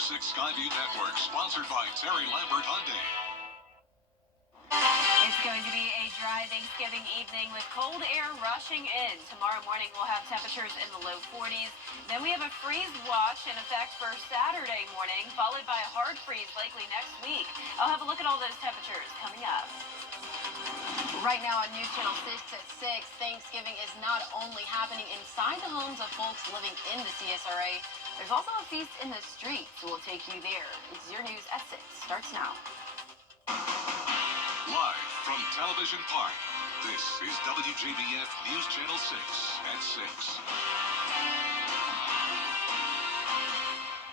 6 Skyview Network, sponsored by Terry Lambert Hyundai. It's going to be a dry Thanksgiving evening with cold air rushing in. Tomorrow morning we'll have temperatures in the low 40s. Then we have a freeze watch in effect for Saturday morning, followed by a hard freeze likely next week. I'll have a look at all those temperatures coming up. Right now on News Channel 6 at 6, Thanksgiving is not only happening inside the homes of folks living in the CSRA, there's also a feast in the streets. We'll take you there. It's your news at 6. Starts now. Live from Television Park, this is WJBF News Channel 6 at 6.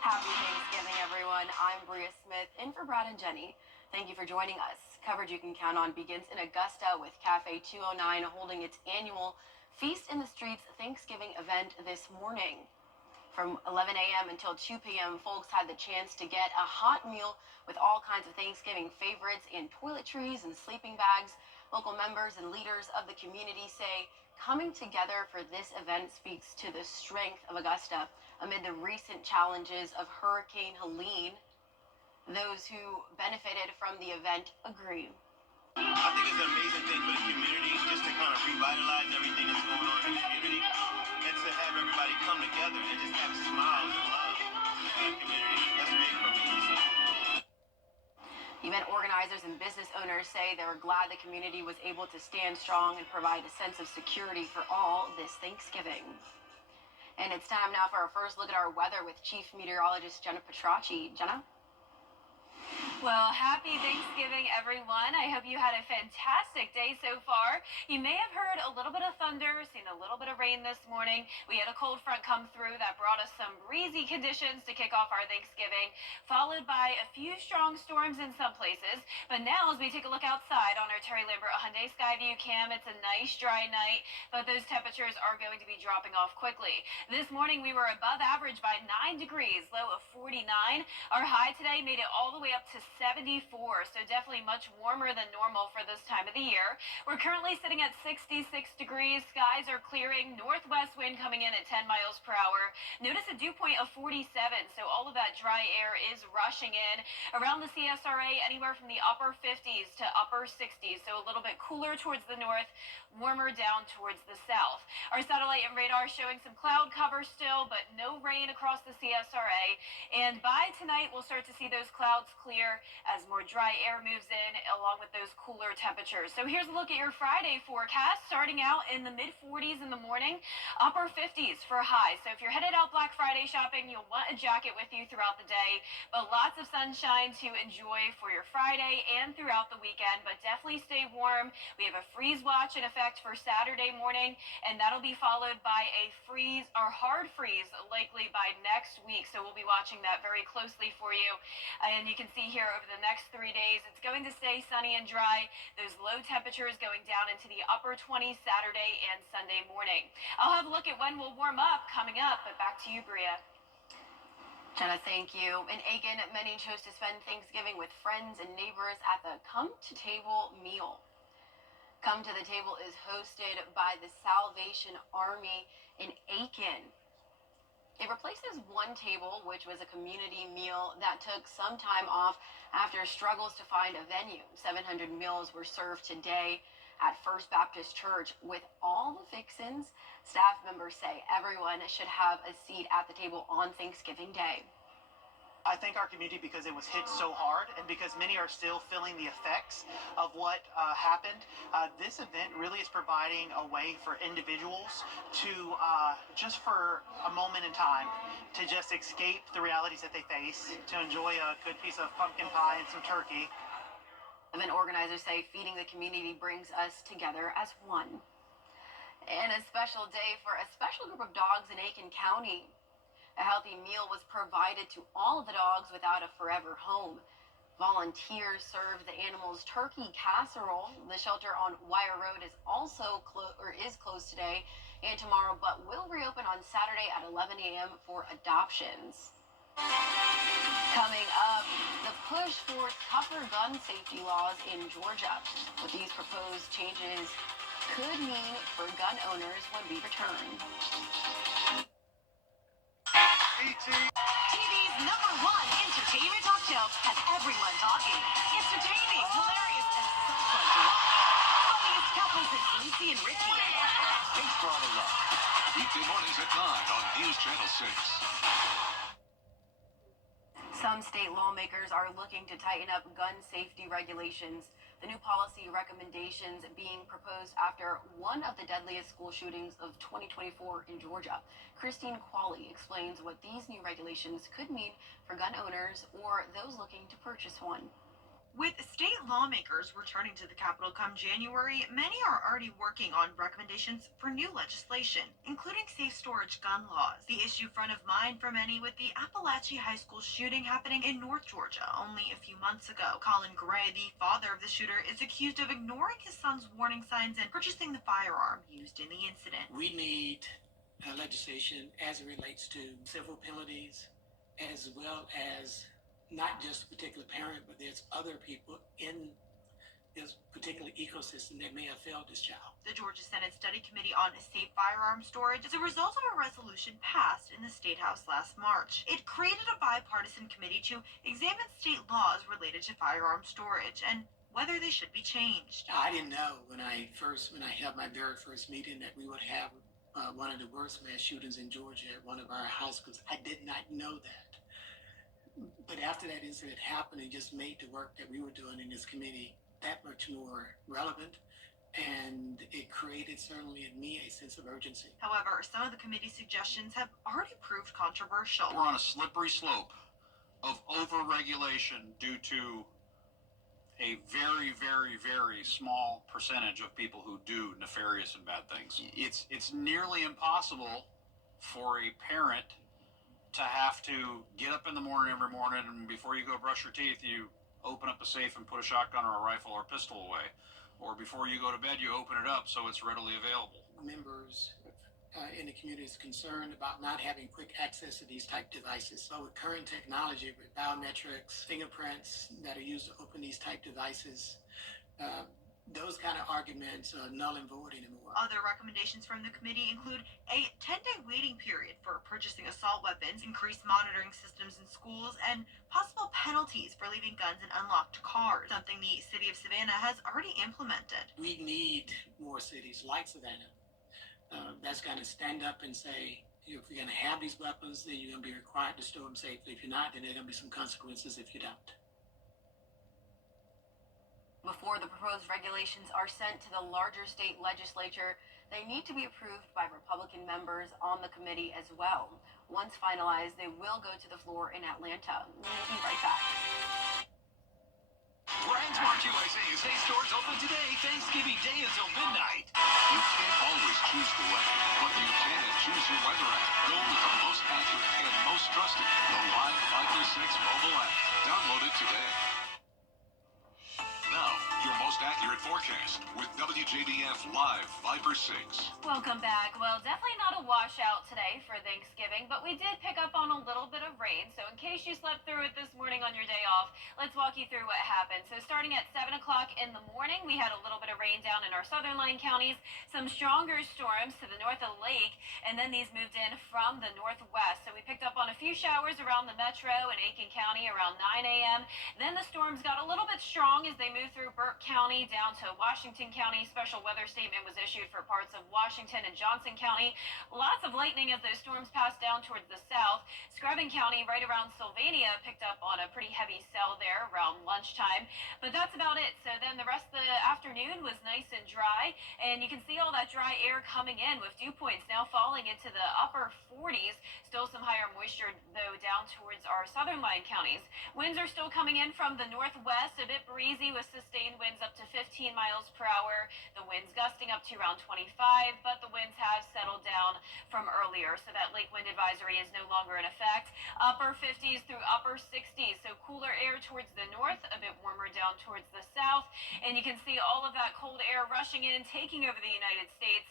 Happy Thanksgiving, everyone. I'm Bria Smith, in for Brad and Jenny. Thank you for joining us. Coverage you can count on begins in Augusta with Cafe 209 holding its annual Feast in the Streets Thanksgiving event this morning. From 11 a.m. until 2 p.m., folks had the chance to get a hot meal with all kinds of Thanksgiving favorites and toiletries and sleeping bags. Local members and leaders of the community say coming together for this event speaks to the strength of Augusta amid the recent challenges of Hurricane Helene. Those who benefited from the event agree. I think it's an amazing thing for the community just to kind of revitalize everything that's going on in the community and to have everybody come together and just have smiles and love in the community. That's big for me. Event organizers and business owners say they were glad the community was able to stand strong and provide a sense of security for all this Thanksgiving. And it's time now for our first look at our weather with Chief Meteorologist Jenna Petracci. Jenna? Well, happy Thanksgiving, everyone. I hope you had a fantastic day so far. You may have heard a little bit of thunder, seen a little bit of rain this morning. We had a cold front come through that brought us some breezy conditions to kick off our Thanksgiving, followed by a few strong storms in some places. But now, as we take a look outside on our Terry Lambert Hyundai Skyview cam, it's a nice dry night, but those temperatures are going to be dropping off quickly. This morning, we were above average by 9 degrees, low of 49. Our high today made it all the way up to 74, so definitely much warmer than normal for this time of the year. We're currently sitting at 66 degrees. Skies are clearing. Northwest wind coming in at 10 miles per hour. Notice a dew point of 47, so all of that dry air is rushing in. Around the CSRA, anywhere from the upper 50s to upper 60s, so a little bit cooler towards the north, warmer down towards the south. Our satellite and radar showing some cloud cover still, but no rain across the CSRA. And by tonight, we'll start to see those clouds clear as more dry air moves in along with those cooler temperatures. So here's a look at your Friday forecast, starting out in the mid-40s in the morning, upper 50s for highs. So if you're headed out Black Friday shopping, you'll want a jacket with you throughout the day, but lots of sunshine to enjoy for your Friday and throughout the weekend, but definitely stay warm. We have a freeze watch in effect for Saturday morning, and that'll be followed by a freeze or hard freeze likely by next week. So we'll be watching that very closely for you. And you can see here over the next 3 days, it's going to stay sunny and dry. Those low temperatures going down into the upper 20s Saturday and Sunday morning. I'll have a look at when we'll warm up coming up, but back to you, Bria. Jenna, thank you. In Aiken, many chose to spend Thanksgiving with friends and neighbors at the Come to Table meal. Come to the Table is hosted by the Salvation Army in Aiken. It replaces One Table, which was a community meal that took some time off after struggles to find a venue. 700 meals were served today at First Baptist Church with all the fixins. Staff members say everyone should have a seat at the table on Thanksgiving Day. I thank our community because it was hit so hard and because many are still feeling the effects of what happened. This event really is providing a way for individuals to, just for a moment in time, to just escape the realities that they face, to enjoy a good piece of pumpkin pie and some turkey. Event organizers say feeding the community brings us together as one. And a special day for a special group of dogs in Aiken County. A healthy meal was provided to all of the dogs without a forever home. Volunteers served the animals turkey casserole. The shelter on Wire Road is also closed today and tomorrow, but will reopen on Saturday at 11 a.m. for adoptions. Coming up, the push for tougher gun safety laws in Georgia. What these proposed changes could mean for gun owners when we return. TV's #1 World has everyone talking. Entertaining, hilarious, and so fun to watch. Funniest couples is Lucy and Ricky. Thanks for all the love. Weekday mornings at 9 on News Channel 6. Some state lawmakers are looking to tighten up gun safety regulations. The new policy recommendations being proposed after one of the deadliest school shootings of 2024 in Georgia. Christine Qualley explains what these new regulations could mean for gun owners or those looking to purchase one. With state lawmakers returning to the Capitol come January, many are already working on recommendations for new legislation, including safe storage gun laws. The issue front of mind for many with the Appalachia High School shooting happening in North Georgia only a few months ago. Colin Gray, the father of the shooter, is accused of ignoring his son's warning signs and purchasing the firearm used in the incident. We need legislation as it relates to civil penalties, as well as not just a particular parent, but there's other people in this particular ecosystem that may have failed this child. The Georgia Senate Study Committee on Safe Firearm Storage is a result of a resolution passed in the State House last March. It created a bipartisan committee to examine state laws related to firearm storage and whether they should be changed. I didn't know when I held my very first meeting that we would have one of the worst mass shootings in Georgia at one of our high schools. I did not know that. But after that incident happened, it just made the work that we were doing in this committee that much more relevant, and it created certainly in me a sense of urgency. However, some of the committee's suggestions have already proved controversial. We're on a slippery slope of over-regulation due to a very, very, very small percentage of people who do nefarious and bad things. It's nearly impossible for a parent to have to get up in the morning every morning, and before you go brush your teeth, you open up a safe and put a shotgun or a rifle or a pistol away. Or before you go to bed, you open it up so it's readily available. Members in the community is concerned about not having quick access to these type devices. So with current technology, with biometrics, fingerprints that are used to open these type devices, those kind of arguments are null and void anymore. Other recommendations from the committee include a 10-day waiting period for purchasing assault weapons, increased monitoring systems in schools, and possible penalties for leaving guns in unlocked cars, something the city of Savannah has already implemented. We need more cities like Savannah that's going to stand up and say, if you're going to have these weapons, then you're going to be required to store them safely. If you're not, then there are going to be some consequences if you don't. Before the proposed regulations are sent to the larger state legislature, they need to be approved by Republican members on the committee as well. Once finalized, they will go to the floor in Atlanta. We'll be right back. Brand Smart USA is stores open today, Thanksgiving Day until midnight. You can't always choose the weather, but you can choose your weather app. Go with the most accurate and most trusted, the Live 536 mobile app. Download it today. Now, your most accurate forecast with WJBF Live Viper 6. Welcome back. Well, definitely not a washout today for Thanksgiving, but we did pick up on a little bit of rain. So in case you slept through it this morning on your day off, let's walk you through what happened. So starting at 7 o'clock in the morning, we had a little bit of rain down in our southern line counties, some stronger storms to the north of the lake, and then these moved in from the northwest. So we picked up on a few showers around the metro and Aiken County around 9 a.m. Then the storms got a little bit strong as they moved through Burke County down to Washington County. Special weather statement was issued for parts of Washington and Johnson County. Lots of lightning as those storms passed down towards the south. Scrubbin County right around Sylvania picked up on a pretty heavy cell there around lunchtime. But that's about it. So then the rest of the afternoon was nice and dry, and you can see all that dry air coming in with dew points now falling into the upper 40s. Still some higher moisture though down towards our southern line counties. Winds are still coming in from the northwest, a bit breezy with sustained winds up to 15 miles per hour. The winds gusting up to around 25, but the winds have settled down from earlier, so that lake wind advisory is no longer in effect. Upper 50s through upper 60s, so cooler air towards the north, a bit warmer down towards the south, and you can see all of that cold air rushing in, taking over the United States.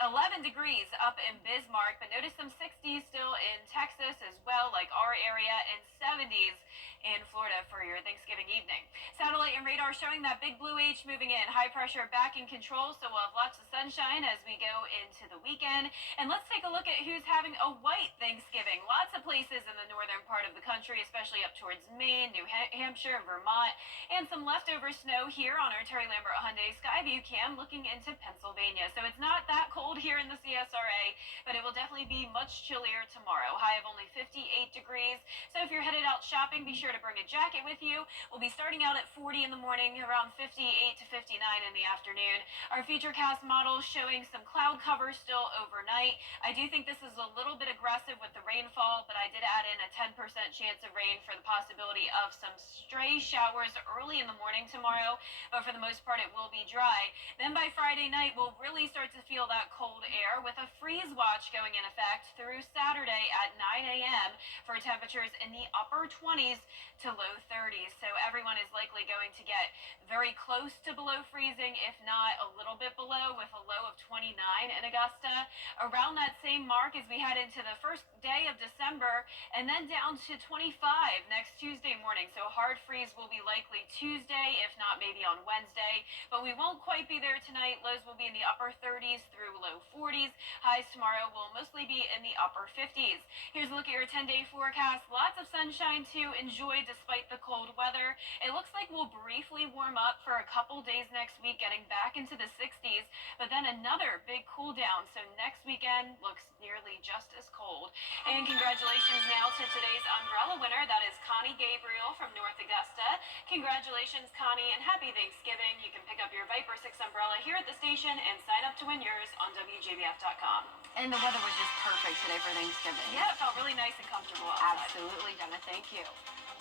11 degrees up in Bismarck, but notice some 60s still in Texas as well, like our area, and 70s in Florida for your Thanksgiving evening. Satellite and radar showing that big blue H moving in. High pressure back in control, so we'll have lots of sunshine as we go into the weekend. And let's take a look at who's having a white Thanksgiving. Lots of places in the northern part of the country, especially up towards Maine, Hampshire and Vermont, and some leftover snow here on our Terry Lambert Hyundai Skyview cam looking into Pennsylvania. So it's not that cold here in the CSRA, but it will definitely be much chillier tomorrow. High of only 58 degrees. So if you're headed out shopping, be sure to bring a jacket with you. We'll be starting out at 40 in the morning, around 58 to 59 in the afternoon. Our Futurecast model showing some cloud cover still overnight. I do think this is a little bit aggressive with the rainfall, but I did add in a 10% chance of rain for the possibility of some stray showers early in the morning tomorrow, but for the most part it will be dry. Then by Friday night we'll really start to feel that cold air with a freeze watch going in effect through Saturday at 9 a.m. for temperatures in the upper 20s to low 30s. So everyone is likely going to get very close to below freezing, if not a little bit below, with a low of 29 in Augusta. Around that same mark as we head into the first day of December, and then down to 25 next Tuesday morning. So hard freeze will be likely Tuesday, if not maybe on Wednesday, but we won't quite be there tonight. Lows will be in the upper 30s through low 40s. Highs tomorrow will mostly be in the upper 50s. Here's a look at your 10-day forecast. Lots of sunshine to enjoy despite the cold weather. It looks like we'll briefly warm up for a couple days next week, getting back into the 60s, but then another big cool down. So next weekend looks nearly just as cold. And congratulations now to today's umbrella winner. That is Connie Gabriel from North Augusta. Congratulations, Connie, and happy Thanksgiving. You can pick up your Viper 6 umbrella here at the station and sign up to win yours on WJBF.com. And the weather was just perfect today for Thanksgiving. Yeah, it felt really nice and comfortable outside. Absolutely, Jenna. Thank you.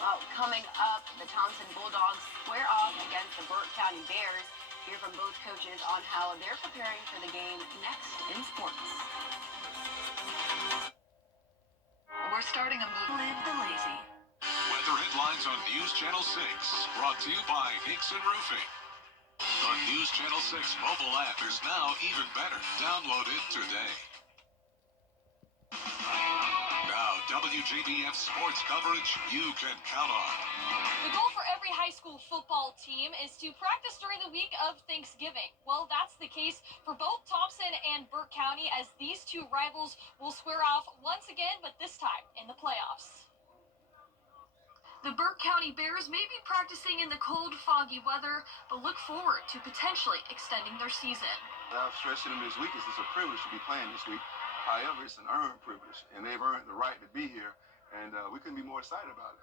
Well, coming up, the Thompson Bulldogs square off against the Burke County Bears. Hear from both coaches on how they're preparing for the game next in sports. We're starting a move. Live the lazy. Weather headlines on News Channel 6, brought to you by Hickson Roofing. The News Channel 6 mobile app is now even better. Download it today. Now, WJBF sports coverage you can count on. The goal for every high school football team is to practice during the week of Thanksgiving. Well, that's the case for both Thompson and Burke County, as these two rivals will square off once again, but this time in the playoffs. The Burke County Bears may be practicing in the cold, foggy weather, but look forward to potentially extending their season. I've stressed to them this week is it's a privilege to be playing this week. However, it's an earned privilege, and they've earned the right to be here, and we couldn't be more excited about it.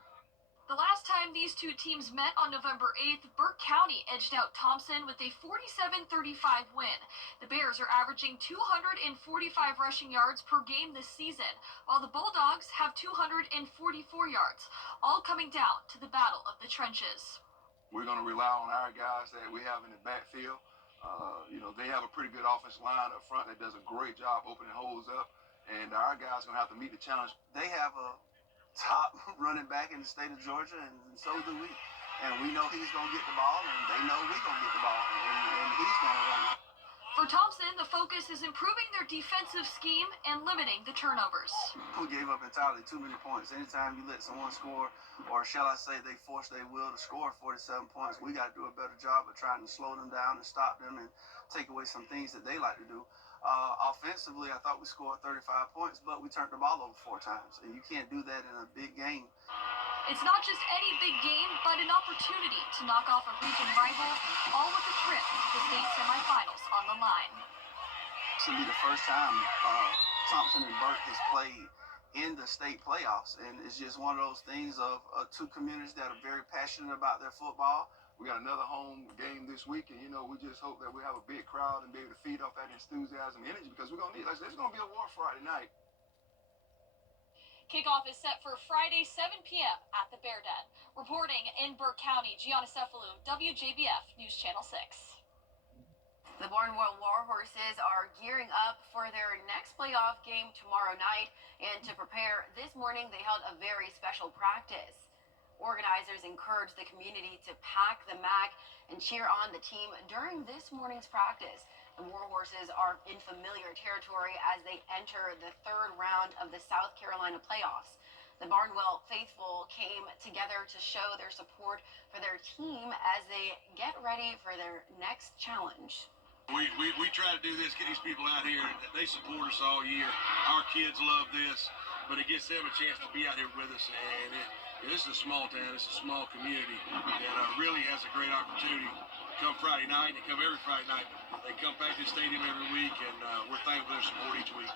The last time these two teams met on November 8th, Burke County edged out Thompson with a 47-35 win. The Bears are averaging 245 rushing yards per game this season, while the Bulldogs have 244 yards, all coming down to the battle of the trenches. We're going to rely on our guys that we have in the backfield. They have a pretty good offensive line up front that does a great job opening holes up, and our guys are going to have to meet the challenge. They have a top running back in the state of Georgia, and so do we. And we know he's going to get the ball, and they know we're going to get the ball, and he's going to run it. For Thompson, the focus is improving their defensive scheme and limiting the turnovers. We gave up entirely too many points. Anytime you let someone score, or shall I say they force their will to score 47 points, we got to do a better job of trying to slow them down and stop them and take away some things that they like to do. Offensively, I thought we scored 35 points, but we turned the ball over 4 times, and you can't do that in a big game. It's not just any big game, but an opportunity to knock off a region rival, all with a trip to the state semifinals on the line. This will be the first time Thompson and Burke has played in the state playoffs, and it's just one of those things of two communities that are very passionate about their football. We got another home game this week, and, we just hope that we have a big crowd and be able to feed off that enthusiasm and energy, because we're going to need it. It's going to be a war Friday night. Kickoff is set for Friday, 7 p.m. at the Bear Den. Reporting in Burke County, Gianna Cephalou, WJBF News Channel 6. The Barnwell Warhorses are gearing up for their next playoff game tomorrow night, and to prepare, this morning they held a very special practice. Organizers encouraged the community to pack the MAC and cheer on the team during this morning's practice. The Warhorses are in familiar territory as they enter the third round of the South Carolina playoffs. The Barnwell faithful came together to show their support for their team as they get ready for their next challenge. We try to do this, get these people out here. They support us all year. Our kids love this, but it gives them a chance to be out here with us, and This is a small town. It's a small community that really has a great opportunity. Come Friday night, they come every Friday night. They come back to the stadium every week, and we're thankful for their support each week.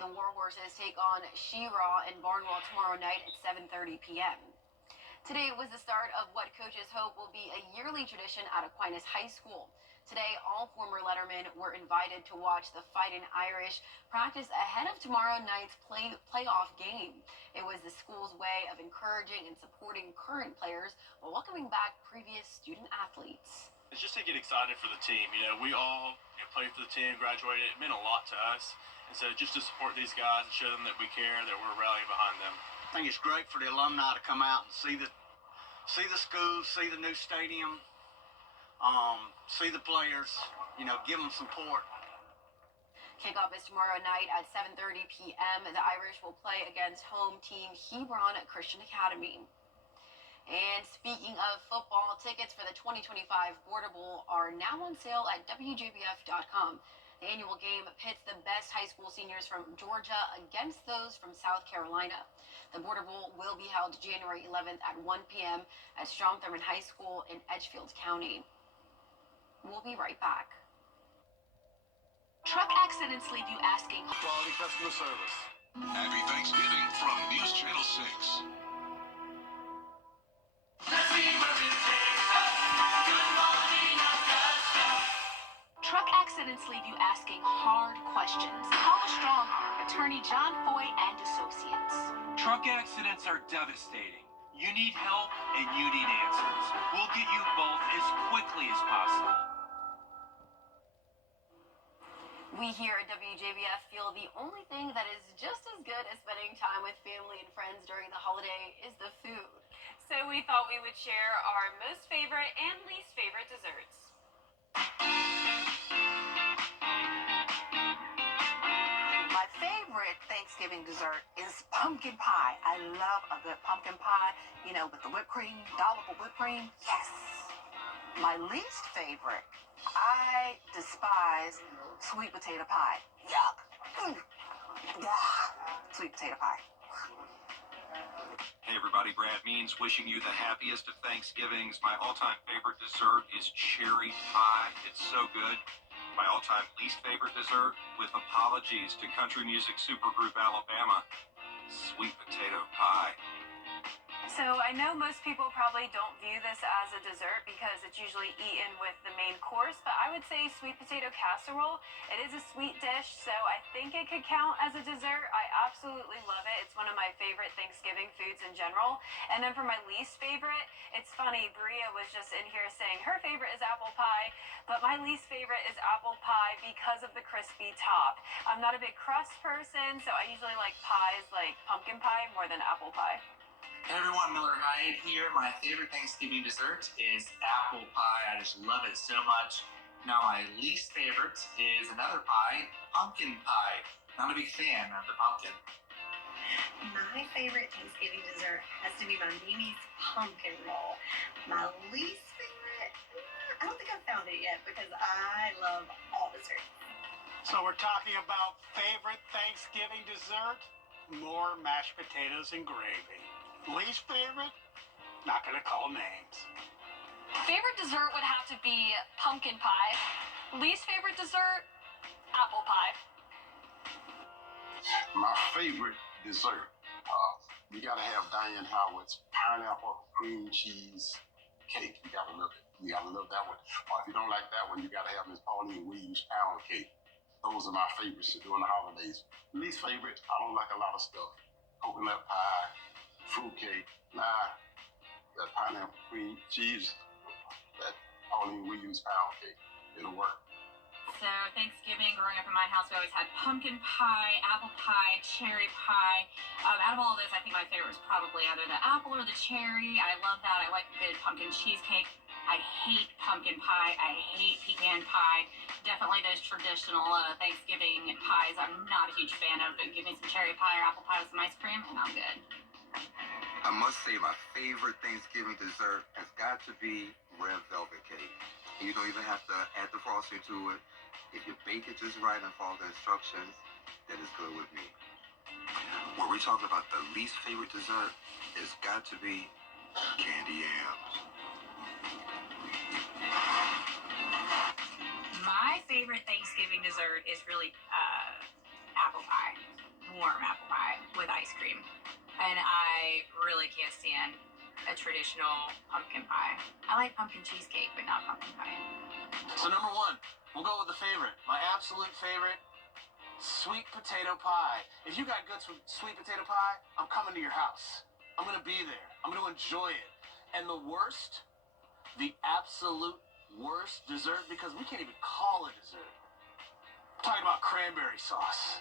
The War Horses take on She-Ra in Barnwell tomorrow night at 7:30 p.m. Today was the start of what coaches hope will be a yearly tradition at Aquinas High School. Today, all former Lettermen were invited to watch the Fightin' Irish practice ahead of tomorrow night's playoff game. It was the school's way of encouraging and supporting current players while welcoming back previous student athletes. It's just to get excited for the team. We all played for the team, graduated. It meant a lot to us. And so just to support these guys and show them that we care, that we're rallying behind them. I think it's great for the alumni to come out and see the school, see the new stadium, see the players, give them support. Kickoff is tomorrow night at 7:30 p.m. The Irish will play against home team Hebron Christian Academy. And speaking of football, tickets for the 2025 Border Bowl are now on sale at WJBF.com. The annual game pits the best high school seniors from Georgia against those from South Carolina. The Border Bowl will be held January 11th at 1 p.m. at Strom Thurmond High School in Edgefield County. We'll be right back. Truck accidents leave you asking. Quality customer service. Happy Thanksgiving from News Channel 6. Truck accidents leave you asking hard questions. Call the Strong Arm, attorney John Foy and Associates. Truck accidents are devastating. You need help and you need answers. We'll get you both as quickly as possible. We here at WJBF feel the only thing that is just as good as spending time with family and friends during the holiday is the food. So we thought we would share our most favorite and least favorite desserts. My favorite Thanksgiving dessert is pumpkin pie. I love a good pumpkin pie, with the whipped cream, dollop of whipped cream. Yes. My least favorite, I despise sweet potato pie. Yuck. Sweet potato pie. Hey everybody, Brad Means wishing you the happiest of Thanksgivings. My all-time favorite dessert is cherry pie. It's so good. My all-time least favorite dessert, with apologies to country music supergroup Alabama, sweet potato pie. So I know most people probably don't view this as a dessert because it's usually eaten with the main course, but I would say sweet potato casserole. It is a sweet dish, so I think it could count as a dessert. I absolutely love it. It's one of my favorite Thanksgiving foods in general. And then for my least favorite, it's funny, Bria was just in here saying her favorite is apple pie, but my least favorite is apple pie because of the crispy top. I'm not a big crust person, so I usually like pies like pumpkin pie more than apple pie. Hey everyone, Miller Hyde here. My favorite Thanksgiving dessert is apple pie. I just love it so much. Now my least favorite is another pie, pumpkin pie. Not a big fan of the pumpkin. My favorite Thanksgiving dessert has to be my Mimi's pumpkin roll. My least favorite, I don't think I've found it yet because I love all desserts. So we're talking about favorite Thanksgiving dessert? More mashed potatoes and gravy. Least favorite? Not gonna call names. Favorite dessert would have to be pumpkin pie. Least favorite dessert, apple pie. My favorite dessert, you gotta have Diane Howard's pineapple cream cheese cake. You gotta love it. You gotta love that one. Or if you don't like that one, you gotta have Miss Pauline Williams pound cake. Those are my favorites during the holidays. Least favorite, I don't like a lot of stuff. Coconut pie, fruit cake, that pineapple cream cheese, that Pauline Williams pound cake. It'll work. So Thanksgiving, growing up in my house, we always had pumpkin pie, apple pie, cherry pie. Out of all of those, I think my favorite is probably either the apple or the cherry. I love that. I like good pumpkin cheesecake. I hate pumpkin pie. I hate pecan pie. Definitely those traditional Thanksgiving pies I'm not a huge fan of, but give me some cherry pie or apple pie with some ice cream and I'm good. I must say my favorite Thanksgiving dessert has got to be red velvet cake. You don't even have to add the frosting to it. If you bake it just right and follow the instructions, that is good with me. When we're talking about the least favorite dessert, it's got to be candy yams. My favorite Thanksgiving dessert is really apple pie, warm apple pie with ice cream. And I really can't stand a traditional pumpkin pie. I like pumpkin cheesecake, but not pumpkin pie. So number one, we'll go with the favorite. My absolute favorite, sweet potato pie. If you got good sweet potato pie, I'm coming to your house. I'm going to be there. I'm going to enjoy it. And the worst, the absolute worst dessert, because we can't even call it dessert. I'm talking about cranberry sauce.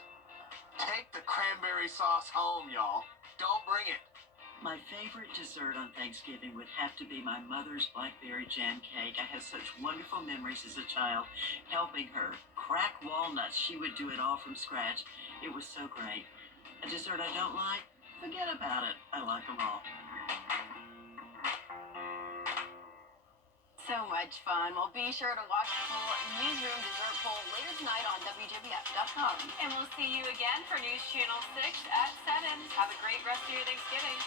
Take the cranberry sauce home, y'all. Don't bring it. My favorite dessert on Thanksgiving would have to be my mother's blackberry jam cake. I have such wonderful memories as a child helping her crack walnuts. She would do it all from scratch. It was so great. A dessert I don't like? Forget about it. I like them all. So much fun. Well, be sure to watch the full newsroom dessert poll later tonight on WJBF.com. And we'll see you again for News Channel 6 at 7. Have a great rest of your Thanksgiving.